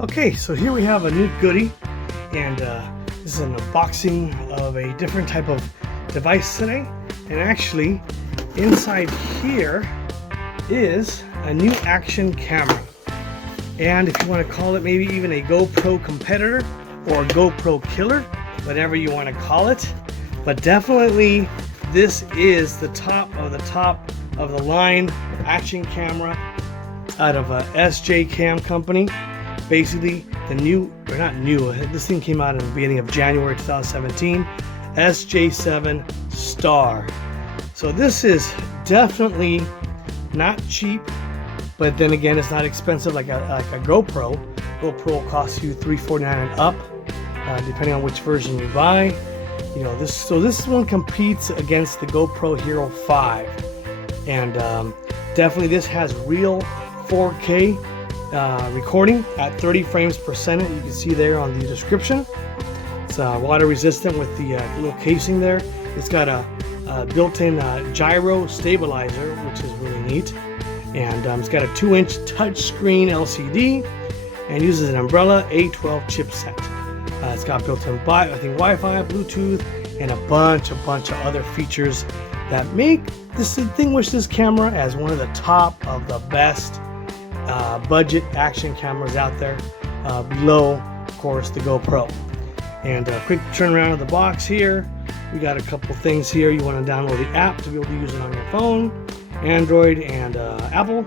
Okay, so here we have a neat goodie, and this is an unboxing of a different type of device today. And actually, inside here is a new action camera. And if you want to call it maybe even a GoPro competitor or a GoPro killer, whatever you want to call it. But definitely this is the top of the line action camera out of SJCAM company. Basically the new, or not new, this thing came out in the beginning of January 2017, SJ7 Star. So this is definitely not cheap, but then again it's not expensive like a GoPro. GoPro costs you $349 and up, depending on which version you buy. You know, this one competes against the GoPro Hero 5, and definitely this has real 4K recording at 30 frames per second. You can see there on the description. It's water resistant with the little casing there. It's got a built-in gyro stabilizer, which is really neat, and it's got a 2-inch touchscreen LCD and uses an Umbrella A12 chipset. It's got built-in Wi-Fi, Bluetooth, and a bunch of other features that distinguish this camera as one of the top of the best budget action cameras out there, below, of course, the GoPro. And a quick turnaround of the box here. We got a couple things here. You want to download the app to be able to use it on your phone, Android and Apple.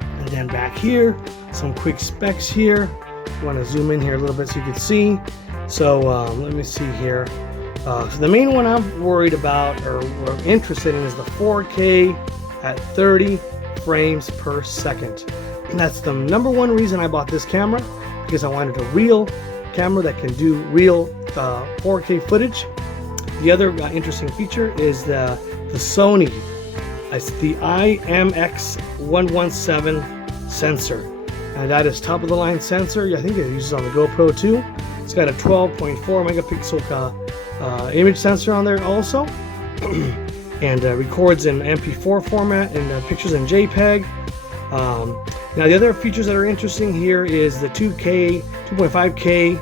And then back here, some quick specs here. You want to zoom in here a little bit so you can see. So let me see here. So the main one I'm worried about or interested in is the 4K at 30 frames per second. And that's the number one reason I bought this camera, because I wanted a real camera that can do real 4K footage. The other interesting feature is the Sony. It's the IMX117 sensor. And that is top of the line sensor. I think it uses on the GoPro too. It's got a 12.4 megapixel image sensor on there also. And records in MP4 format and pictures in JPEG. Now the other features that are interesting here is the 2.5K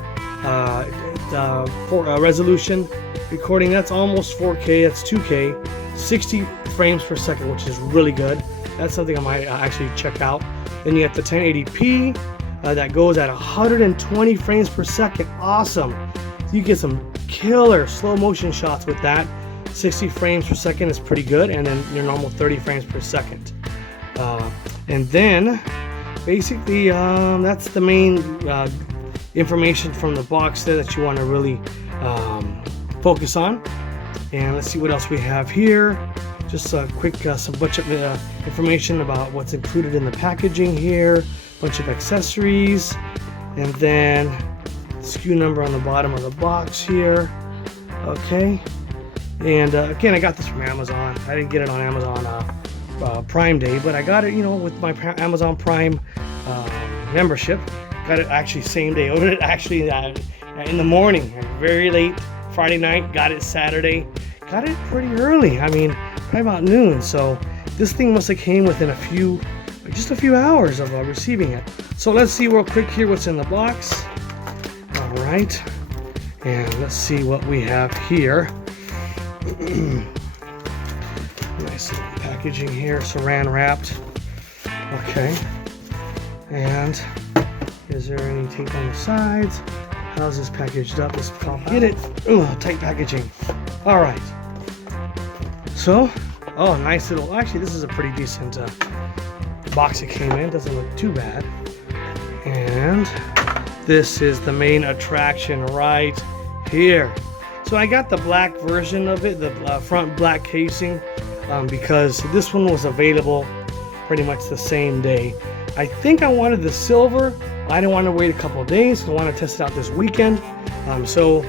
resolution recording. That's almost 4K, that's 2K, 60 frames per second, which is really good. That's something I might actually check out. Then you have the 1080p that goes at 120 frames per second. Awesome. You get some killer slow motion shots with that. 60 frames per second is pretty good, and then your normal 30 frames per second. And then basically that's the main information from the box there that you want to really focus on. And let's see what else we have here. Just a quick some bunch of information about what's included in the packaging here, bunch of accessories, and then SKU number on the bottom of the box here. Okay, and again, I got this from Amazon. I didn't get it on Amazon Prime Day, but I got it, you know, with my Amazon Prime membership. Got it actually same day. Ordered it actually in the morning, very late Friday night. Got it Saturday. Got it pretty early. I mean, probably about noon. So this thing must have came within just a few hours of receiving it. So let's see real quick here what's in the box. All right, and let's see what we have here. Nice little packaging here, saran wrapped. Okay, and is there any tape on the sides? How's this packaged up? Let's get it. Ooh, tight packaging. All right. So, oh, nice little. Actually, this is a pretty decent box it came in. Doesn't look too bad. And this is the main attraction right here. So I got the black version of it, the front black casing, because this one was available pretty much the same day. I think I wanted the silver. I didn't want to wait a couple of days. I want to test it out this weekend. So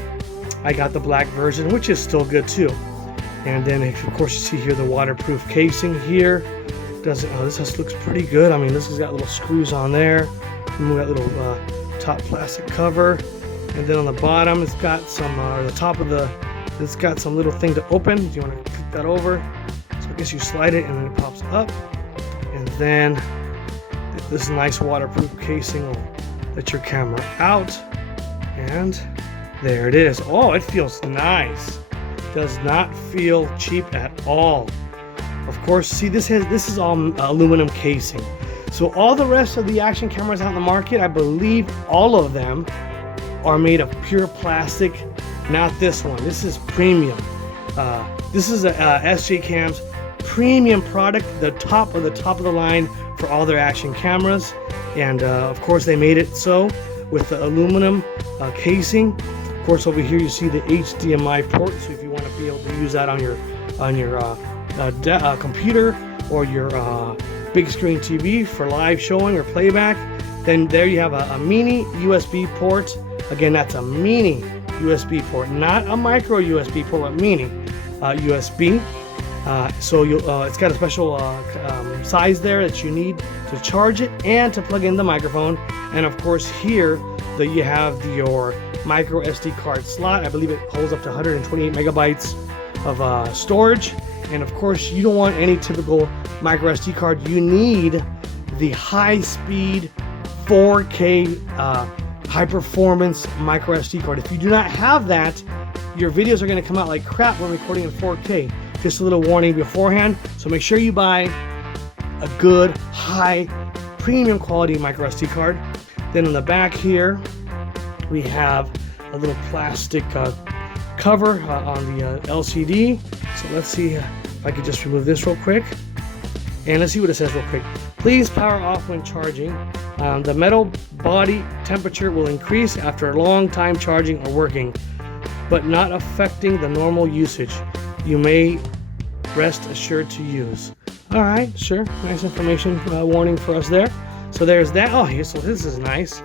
I got the black version, which is still good too. And then, of course, you see here the waterproof casing here. This just looks pretty good. I mean, this has got little screws on there. And we got little top plastic cover. And then on the bottom, it's got some, it's got some little thing to open. If you want to click that over. So I guess you slide it and then it pops up. And then this nice waterproof casing will let your camera out, and there it is. Oh, it feels nice. Does not feel cheap at all. Of course, see, this is all aluminum casing. So all the rest of the action cameras out in the market, I believe all of them are made of pure plastic. Not this one. This is premium. This is a SJCAM's premium product, the top of the line for all their action cameras. And of course, they made it so with the aluminum casing. Of course, over here you see the HDMI port. So if you want to be able to use that on your computer or your big screen TV for live showing or playback, then there you have a mini USB port. Again, that's a mini USB port, not a micro USB port, but mini USB. So it's got a special size there that you need to charge it and to plug in the microphone. And of course here you have your micro SD card slot. I believe it holds up to 128 megabytes of storage. And of course you don't want any typical micro SD card. You need the high-speed 4K high performance micro SD card. If you do not have that, your videos are going to come out like crap when recording in 4K. Just a little warning beforehand. So make sure you buy a good high premium quality micro SD card. Then on the back here we have a little plastic cover on the LCD. So let's see if I could just remove this real quick, and let's see what it says real quick. Please power off when charging. The metal body temperature will increase after a long time charging or working, but not affecting the normal usage. You may rest assured to use. All right, sure, nice information warning for us there. So there's that. Oh, here, so this is nice.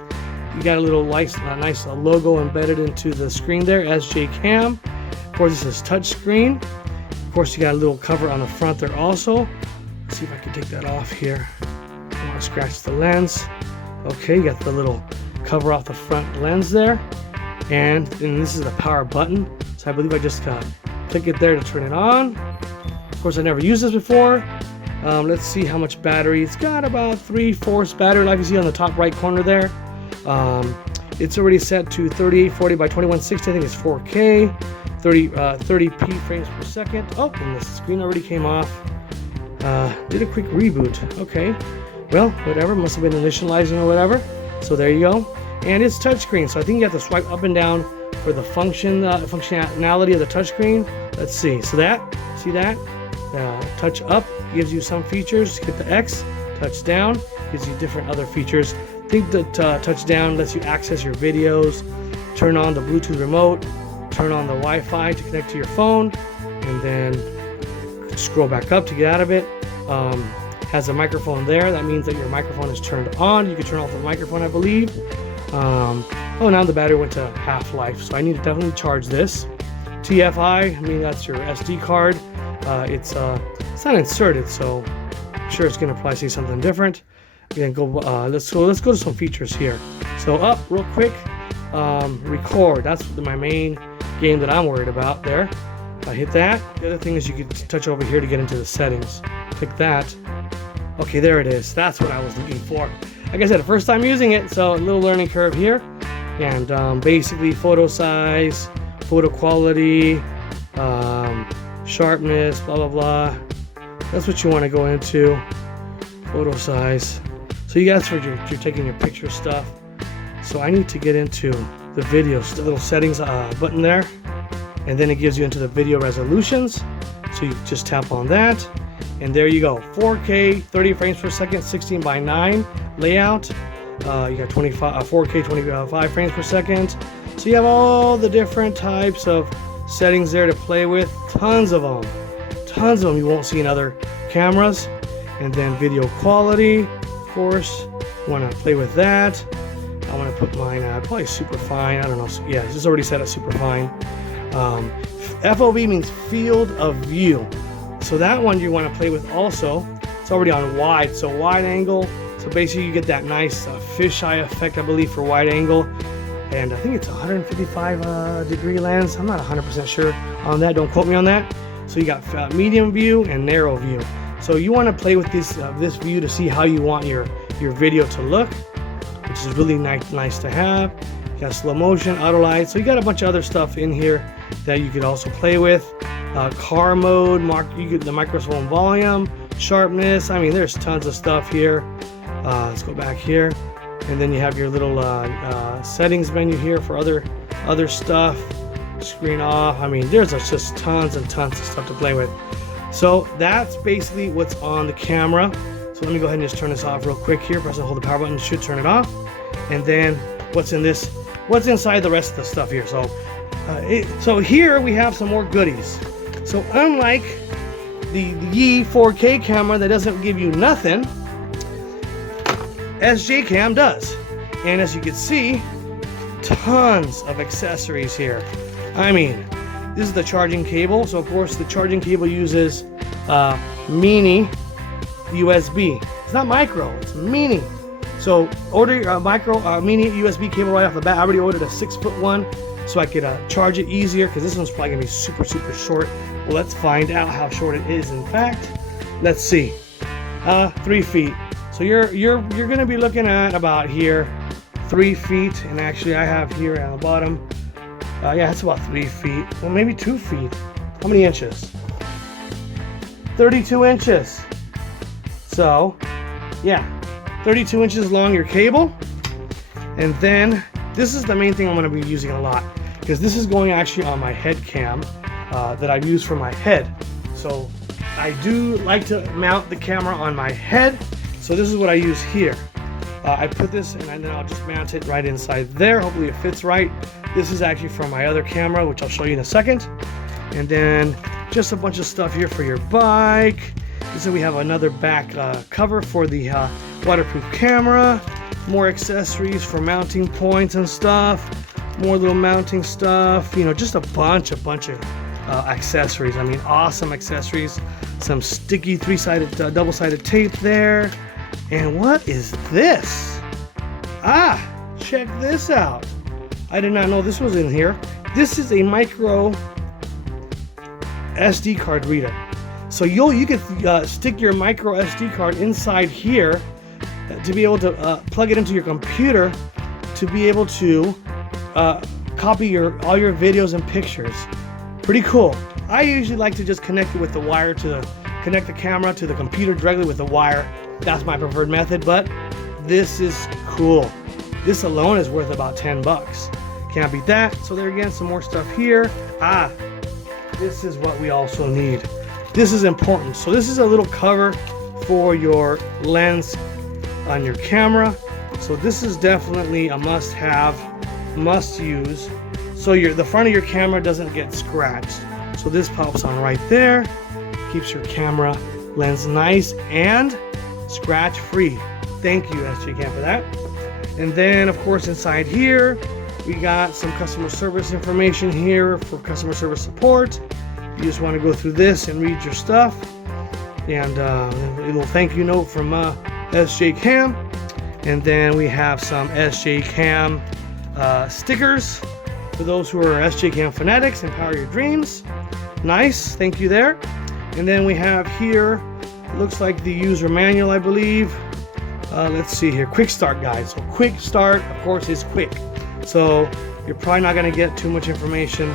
You got a little nice logo embedded into the screen there, SJCAM. Of course, this is touch screen. Of course, you got a little cover on the front there also. Let's see if I can take that off here. I want to scratch the lens. Okay, you got the little cover off the front lens there. And this is the power button. So I believe I just click it there to turn it on. Of course, I never used this before. Let's see how much battery. It's got about 3/4 battery life. You see on the top right corner there. It's already set to 3840 by 2160. I think it's 4K, 30p frames per second. Oh, and the screen already came off. Did a quick reboot. Okay, well, whatever. Must have been initializing or whatever. So there you go. And it's touchscreen, so I think you have to swipe up and down for the functionality of the touchscreen. Let's see. So see that? Touch up gives you some features. Hit the X. Touch down gives you different other features. I think that touch down lets you access your videos, turn on the Bluetooth remote, turn on the Wi-Fi to connect to your phone, and then scroll back up to get out of it. Has a microphone there. That means that your microphone is turned on. You can turn off the microphone, I believe. Oh, now the battery went to half-life, so I need to definitely charge this. TFI, I mean, that's your SD card. It's not inserted, so I'm sure it's going to probably say something different. Then go. Let's go to some features here. So up real quick, record. That's my main game that I'm worried about there. I hit that. The other thing is you can touch over here to get into the settings. Click that. Okay, there it is. That's what I was looking for. Like I said, the first time using it, so a little learning curve here. And basically photo size, photo quality, sharpness, blah blah blah. That's what you want to go into. Photo size. So that's where you're taking your picture stuff. So I need to get into the videos, the little settings button there, and then it gives you into the video resolutions. So you just tap on that, and there you go. 4K, 30 frames per second, 16 by 9 layout. You got 4K, 25 frames per second. So you have all the different types of settings there to play with. Tons of them. Tons of them you won't see in other cameras. And then video quality, of course. You want to play with that. I want to put mine probably super fine. I don't know. Yeah, it's already set at super fine. FOV means field of view. So that one you want to play with also. It's already on wide, so wide angle. So basically you get that nice fisheye effect, I believe, for wide angle. And I think it's 155 degree lens. I'm not 100% sure on that. Don't quote me on that. So you got medium view and narrow view. So you want to play with this view to see how you want your video to look. which is really nice to have. You got slow motion, auto light, so you got a bunch of other stuff in here that you could also play with. Car mode, you get the microphone volume, sharpness. I mean, there's tons of stuff here. Let's go back here, and then you have your little settings menu here for other stuff. Screen off. I mean, there's just tons and tons of stuff to play with. So that's basically what's on the camera. So let me go ahead and just turn this off real quick here. Press and hold the power button, should turn it off. And then what's inside the rest of the stuff here. So here we have some more goodies. So unlike the Yi 4K camera that doesn't give you nothing, SJCAM does. And as you can see, tons of accessories here. I mean, this is the charging cable. So of course the charging cable uses mini USB. It's not micro, it's mini. So order your mini USB cable right off the bat. I already ordered a 6-foot one so I could charge it easier, because this one's probably gonna be super short. Well, let's find out how short it is. In fact, let's see. 3 feet. So you're gonna be looking at about here, 3 feet, and actually I have here at the bottom. Yeah, it's about 3 feet. Well, maybe 2 feet. How many inches? 32 inches. So, yeah, 32 inches long your cable. And then this is the main thing I'm going to be using a lot, because this is going actually on my head cam that I use for my head. So I do like to mount the camera on my head. So this is what I use here. I put this and then I'll just mount it right inside there. Hopefully it fits right. This is actually from my other camera, which I'll show you in a second. And then just a bunch of stuff here for your bike. So we have another back cover for the waterproof camera. More accessories for mounting points and stuff. More little mounting stuff. You know, just a bunch of accessories. I mean, awesome accessories. Some sticky three-sided, double-sided tape there. And what is this? Ah, check this out. I did not know this was in here. This is a micro SD card reader. So you can stick your micro SD card inside here to be able to plug it into your computer to be able to copy all your videos and pictures. Pretty cool. I usually like to just connect it with the wire connect the camera to the computer directly with the wire. That's my preferred method, but this is cool. This alone is worth about 10 bucks. Can't beat that. So there again, some more stuff here. Ah, this is what we also need. This is important. So this is a little cover for your lens on your camera. So this is definitely a must-have, must-use. So the front of your camera doesn't get scratched. So this pops on right there. Keeps your camera lens nice and scratch-free. Thank you, SJCAM, for that. And then, of course, inside here, we got some customer service information here for customer service support. You just want to go through this and read your stuff. And a little thank you note from SJCAM. And then we have some SJCAM stickers for those who are SJCAM fanatics. Empower your dreams. Nice, thank you there. And then we have here, looks like the user manual, I believe. Let's see here, quick start guide. So quick start, of course, is quick. So you're probably not going to get too much information,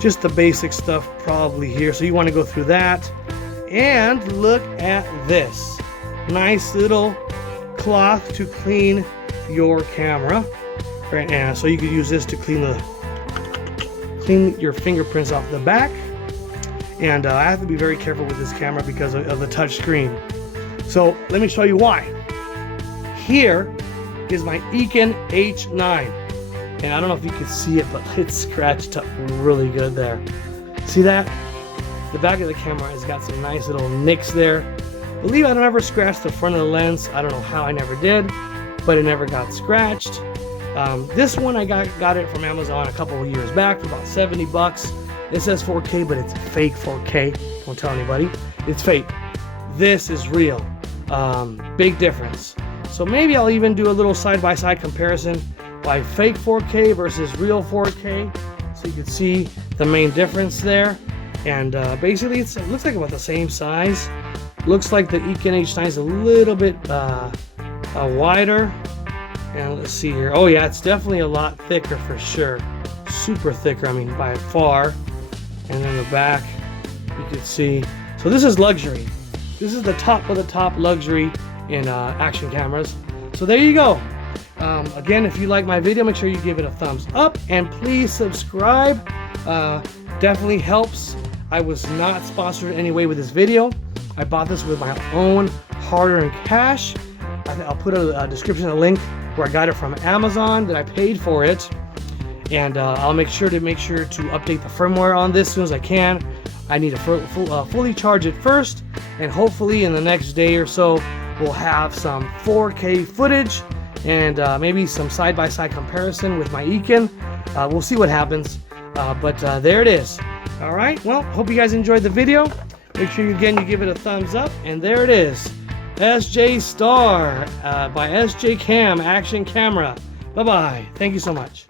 just the basic stuff probably here. So you want to go through that. And look at this nice little cloth to clean your camera. Right now, so you could use this to clean your fingerprints off the back. And I have to be very careful with this camera because of the touch screen. So let me show you why. Here is my Eken H9. And I don't know if you can see it, but it's scratched up really good there. See that? The back of the camera has got some nice little nicks there. I believe I never scratched the front of the lens. I don't know how I never did, but it never got scratched. This one I got it from Amazon a couple of years back for about 70 bucks. It says 4K, but it's fake 4K. Don't tell anybody. It's fake. This is real. Big difference. So maybe I'll even do a little side-by-side comparison by fake 4K versus real 4K, so you can see the main difference there. And basically it looks like about the same size. Looks like the Eken H9 is a little bit wider. And let's see here. Oh yeah, it's definitely a lot thicker for sure. Super thicker, I mean, by far. And then the back, you can see. So this is luxury. This is the top of the top luxury in action cameras. So there you go. Again, if you like my video, make sure you give it a thumbs up and please subscribe. Definitely helps. I was not sponsored in any way with this video. I bought this with my own hard-earned cash. I'll put a description, a link where I got it from Amazon that I paid for it. And I'll make sure to update the firmware on this as soon as I can. I need to fully charge it first, and hopefully in the next day or so we'll have some 4K footage and maybe some side-by-side comparison with my Ekin. We'll see what happens, but there it is. All right, well, hope you guys enjoyed the video. Make sure you give it a thumbs up, and there it is, SJ Star by SJCAM Action Camera. Bye-bye. Thank you so much.